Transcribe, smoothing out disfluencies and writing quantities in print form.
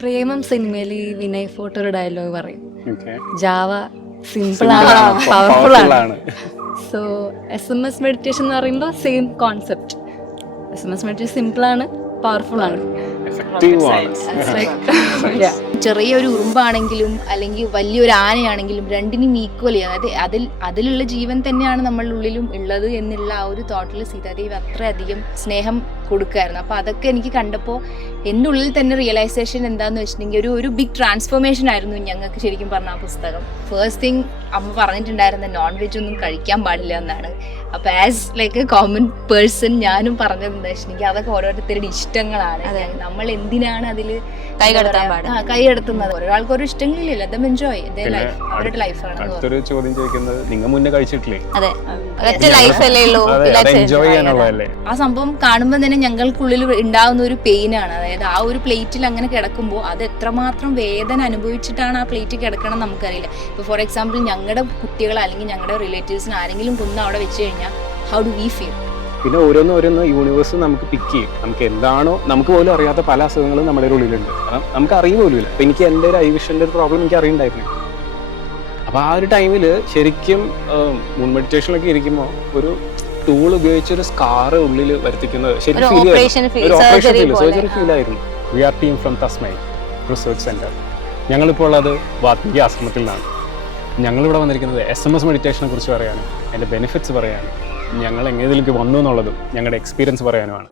പ്രേമം സിനിമയിൽ ഈ വിനയ് ഫോട്ടോ ഒരു ഡയലോഗ് പറയും, Okay. ജാവ സിമ്പിൾ Simple ആണ്, ആണ്, പവർഫുൾ powerful ആണ്. ആണ്. സോ SMS മെഡിറ്റേഷൻ എന്ന് പറയുമ്പോൾ same concept. SMS meditation simple ആണ്, പവർഫുൾ ആണ്. Effective ആണ്. It's like, yeah. ചെറിയൊരു ഉറുമ്പാണെങ്കിലും അല്ലെങ്കിൽ വലിയൊരു ആനയാണെങ്കിലും രണ്ടിനും ഈക്വലി, അതായത് അതിലുള്ള ജീവൻ തന്നെയാണ് നമ്മളുടെ ഉള്ളിലും ഉള്ളത് എന്നുള്ള ആ ഒരു തോട്ടിൽ സീതാദേവി അത്രയധികം സ്നേഹം കൊടുക്കുമായിരുന്നു. അപ്പോൾ അതൊക്കെ എനിക്ക് കണ്ടപ്പോൾ എൻ്റെ ഉള്ളിൽ തന്നെ റിയലൈസേഷൻ എന്താണെന്ന് വെച്ചിട്ടുണ്ടെങ്കിൽ ഒരു ബിഗ് ട്രാൻസ്ഫോർമേഷൻ ആയിരുന്നു ഞങ്ങൾക്ക് ശരിക്കും പറഞ്ഞ ആ പുസ്തകം. ഫസ്റ്റ് തിങ് അമ്മ പറഞ്ഞിട്ടുണ്ടായിരുന്ന നോൺ വെജ് ഒന്നും കഴിക്കാൻ പാടില്ല എന്നാണ്. അപ്പോൾ as like A common person ഞാനും പറഞ്ഞത് എന്താ വെച്ചിട്ടുണ്ടെങ്കിൽ അതൊക്കെ ഓരോരുത്തരുടെ ഇഷ്ടങ്ങളാണ്. നമ്മൾ എന്തിനാണ് അതിൽ കൈയെടുത്തുന്നത്? ഒരാൾക്ക് ഒരു ഇഷ്ടങ്ങളില്ല, ദം എൻജോയ് ലൈഫ്, അവരുടെ ലൈഫാണ്. അടുത്തൊരു ചോദ്യം ചോദിക്കുന്നത്, നിങ്ങൾ മുന്നേ കഴിച്ചിട്ടില്ലേ? അതെ, ലൈഫ് അല്ലേ ഉള്ളൂ, എൻജോയ് ചെയ്യാനുള്ളതല്ലേ? ആ സംഭവം കാണുമ്പോൾ തന്നെ ഞങ്ങൾക്കുള്ളിൽ ഉണ്ടാകുന്ന ഒരു പെയിനാണ്. അതായത് ആ ഒരു പ്ലേറ്റിൽ അങ്ങനെ കിടക്കുമ്പോൾ അത് എത്രമാത്രം വേദന അനുഭവിച്ചിട്ടാണ് ആ പ്ലേറ്റ് കിടക്കണം നമുക്കറിയില്ല. ഇപ്പോൾ ഫോർ എക്സാമ്പിൾ ഞങ്ങളുടെ കുട്ടികൾ അല്ലെങ്കിൽ ഞങ്ങളുടെ റിലേറ്റീവ്സിന് ആരെങ്കിലും കൊന്ന് അവിടെ വെച്ച് കഴിഞ്ഞാൽ ഹൗ ഡു വി ഫീൽ? പിന്നെ ഓരോന്ന് യൂണിവേഴ്സ് നമുക്ക് പിക്ക് ചെയ്യും. നമുക്ക് എന്താണോ നമുക്ക് പോലും അറിയാത്ത പല അസുഖങ്ങളും നമ്മുടെ ഉള്ളിലുണ്ട്, കാരണം നമുക്ക് അറിയ പോലും ഇല്ല. അപ്പം എനിക്ക് എൻ്റെ ഒരു ഐ വിഷൻ്റെ ഒരു പ്രോബ്ലം എനിക്ക് അറിയുണ്ടായിരുന്നു. അപ്പോൾ ആ ഒരു ടൈമിൽ ശരിക്കും മൂൺ മെഡിറ്റേഷനിലൊക്കെ ഇരിക്കുമ്പോൾ ഒരു ടൂൾ ഉപയോഗിച്ച് ഒരു സ്കാറ് ഉള്ളിൽ വരുത്തിക്കുന്നത് ശരിക്കും സർജറി ഫീൽ ആയിരുന്നു. വി ആർ ടീം ഫ്രം തസ്മൈ റിസർച്ച് സെൻറ്റർ. ഞങ്ങളിപ്പോൾ ഉള്ളത് വാത്മീകി ആശ്രമത്തിൽ നിന്നാണ്. ഞങ്ങളിവിടെ വന്നിരിക്കുന്നത് SMS മെഡിറ്റേഷനെ കുറിച്ച് പറയാനും അതിൻ്റെ ബെനിഫിറ്റ്സ് പറയാനും ഞങ്ങൾ എങ്ങനെയൊക്കെ വന്നു എന്നുള്ളതും ഞങ്ങളുടെ എക്സ്പീരിയൻസ് പറയാനുമാണ്.